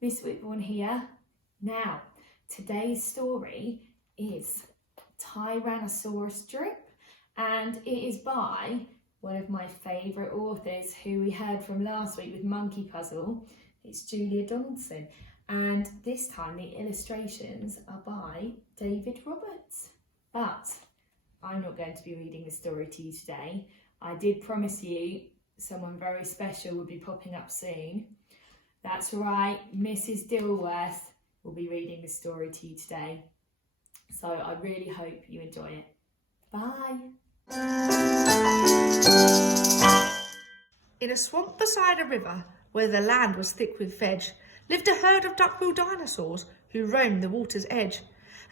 Miss Whitbourne here. Now, today's story is Tyrannosaurus drip, and it is by one of my favourite authors who we heard from last week with Monkey Puzzle. It's Julia Donaldson, and this time the illustrations are by David Roberts. But I'm not going to be reading the story to you today. I did promise you someone very special would be popping up soon. That's right, Mrs. Dilworth will be reading the story to you today. So I really hope you enjoy it. Bye. In a swamp beside a river, where the land was thick with veg, lived a herd of duck-billed dinosaurs who roamed the water's edge.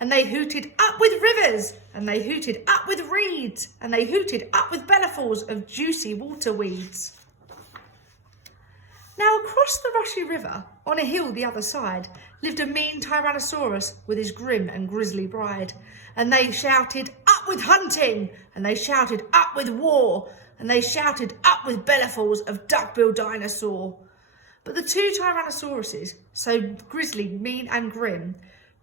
And they hooted up with rivers, and they hooted up with reeds, and they hooted up with bellyfuls of juicy water weeds. Now across the rushy river, on a hill the other side, lived a mean Tyrannosaurus with his grim and grisly bride. And they shouted, "Up with hunting!" And they shouted, "Up with war!" And they shouted, "Up with bellyfuls of duck-billed dinosaur!" But the two Tyrannosauruses, so grisly, mean and grim,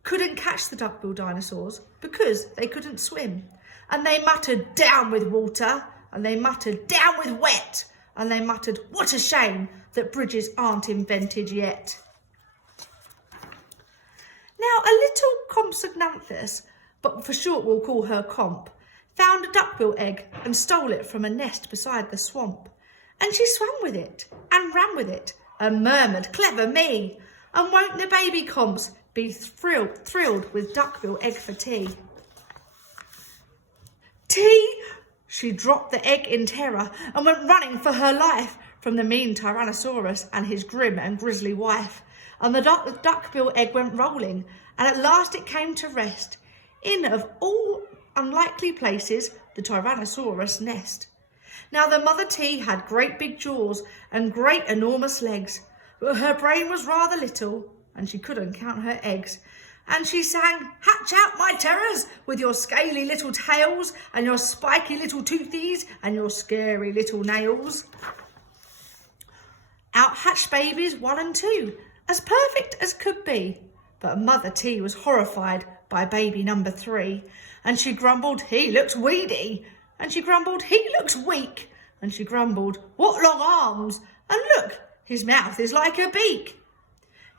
couldn't catch the duck-billed dinosaurs because they couldn't swim. And they muttered, "Down with water!" And they muttered, "Down with wet!" And they muttered, "What a shame that bridges aren't invented yet." Now a little Compsognathus, but for short we'll call her Comp, found a duckbill egg and stole it from a nest beside the swamp. And she swam with it and ran with it and murmured, "Clever me! And won't the baby Comps be thrilled with duckbill egg for tea?" Tea! She dropped the egg in terror and went running for her life from the mean Tyrannosaurus and his grim and grisly wife. And the duckbill egg went rolling, and at last it came to rest in, of all unlikely places, the Tyrannosaurus nest. Now the mother tea had great big jaws and great enormous legs, but her brain was rather little, and she couldn't count her eggs. And she sang, "Hatch out, my terrors, with your scaly little tails, and your spiky little toothies, and your scary little nails." Out hatched babies 1 and 2, as perfect as could be. But Mother T was horrified by baby number 3, and she grumbled, "He looks weedy," and she grumbled, "He looks weak," and she grumbled, "What long arms, and look, his mouth is like a beak."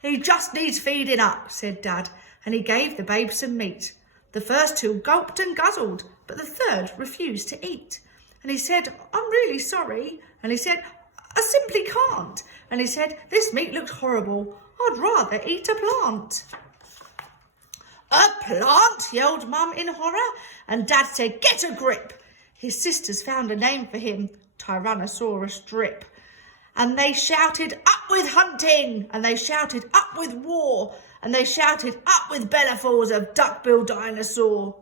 "He just needs feeding up," said Dad, and he gave the babe some meat. The first 2 gulped and guzzled, but the third refused to eat. And he said, "I'm really sorry." And he said, "I simply can't." And he said, "This meat looks horrible. I'd rather eat a plant." "A plant?" yelled Mum in horror. And Dad said, "Get a grip." His sisters found a name for him, Tyrannosaurus drip. And they shouted, "Up with hunting!" And they shouted, "Up with war!" And they shouted, "Up with bellyfuls of duck-billed dinosaur!"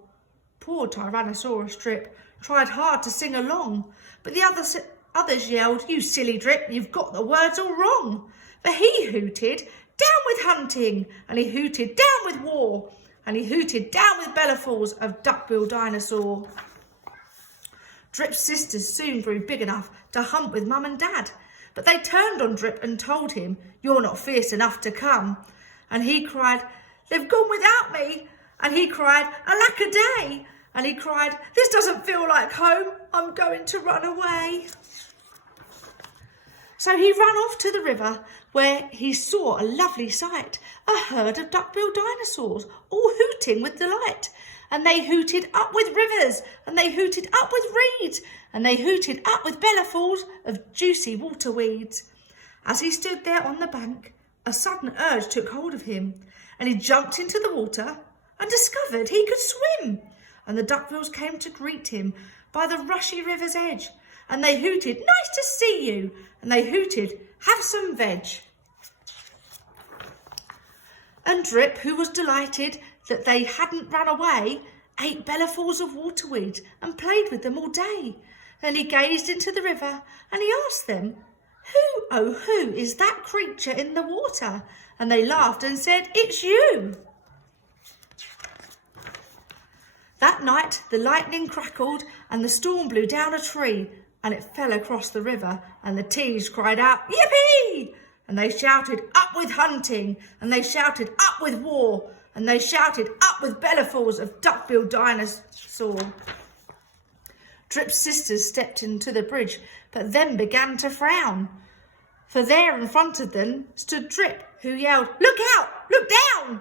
Poor Tyrannosaurus drip tried hard to sing along, but the others yelled, "You silly drip, you've got the words all wrong." For he hooted, "Down with hunting!" And he hooted, "Down with war!" And he hooted, "Down with bellyfuls of duck-billed dinosaur!" Drip's sisters soon grew big enough to hunt with Mum and Dad, but they turned on Drip and told him, "You're not fierce enough to come." And he cried, "They've gone without me." And he cried, "Alack-a-day." And he cried, "This doesn't feel like home. I'm going to run away." So he ran off to the river, where he saw a lovely sight, a herd of duck-billed dinosaurs, all hooting with delight. And they hooted up with rivers, and they hooted up with reeds, and they hooted up with bellyfuls of juicy water weeds. As he stood there on the bank, a sudden urge took hold of him, and he jumped into the water and discovered he could swim. And the duckbills came to greet him by the rushy river's edge, and they hooted, "Nice to see you," and they hooted, "Have some veg." And Drip, who was delighted that they hadn't run away, ate bellyfuls of waterweed and played with them all day. Then he gazed into the river and he asked them, "Who, oh who is that creature in the water?" And they laughed and said, "It's you." That night the lightning crackled and the storm blew down a tree, and it fell across the river, and the teas cried out, "Yippee!" and they shouted, "Up with hunting!" and they shouted, "Up with war!" and they shouted, "Up with bellyfuls of duck-billed dinosaur!" Drip's sisters stepped into the bridge, but then began to frown. For there in front of them stood Drip, who yelled, "Look out! Look down!"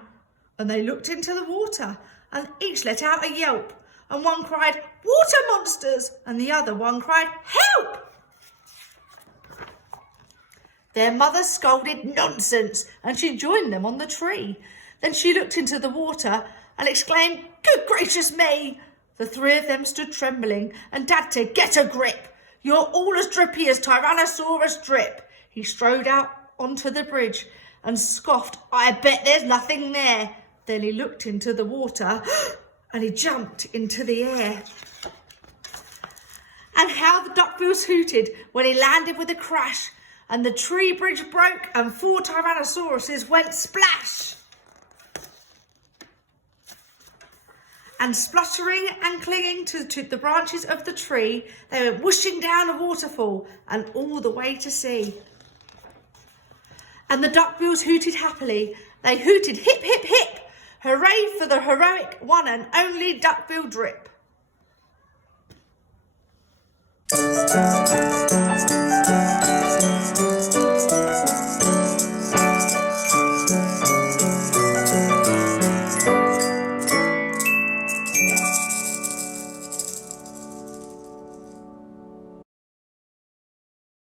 And they looked into the water, and each let out a yelp. And one cried, "Water monsters!" and the other one cried, "Help!" Their mother scolded nonsense, and she joined them on the tree. Then she looked into the water and exclaimed, "Good gracious me!" The three of them stood trembling, and Dad said, "Get a grip! You're all as drippy as Tyrannosaurus Drip." He strode out onto the bridge and scoffed, "I bet there's nothing there." Then he looked into the water and he jumped into the air. And how the duckbills hooted when he landed with a crash, and the tree bridge broke and 4 Tyrannosauruses went splash. And spluttering and clinging to the branches of the tree, they went whooshing down a waterfall and all the way to sea. And the duckbills hooted happily. They hooted, "Hip, hip, hip! Hooray for the heroic one and only duckbill Drip!"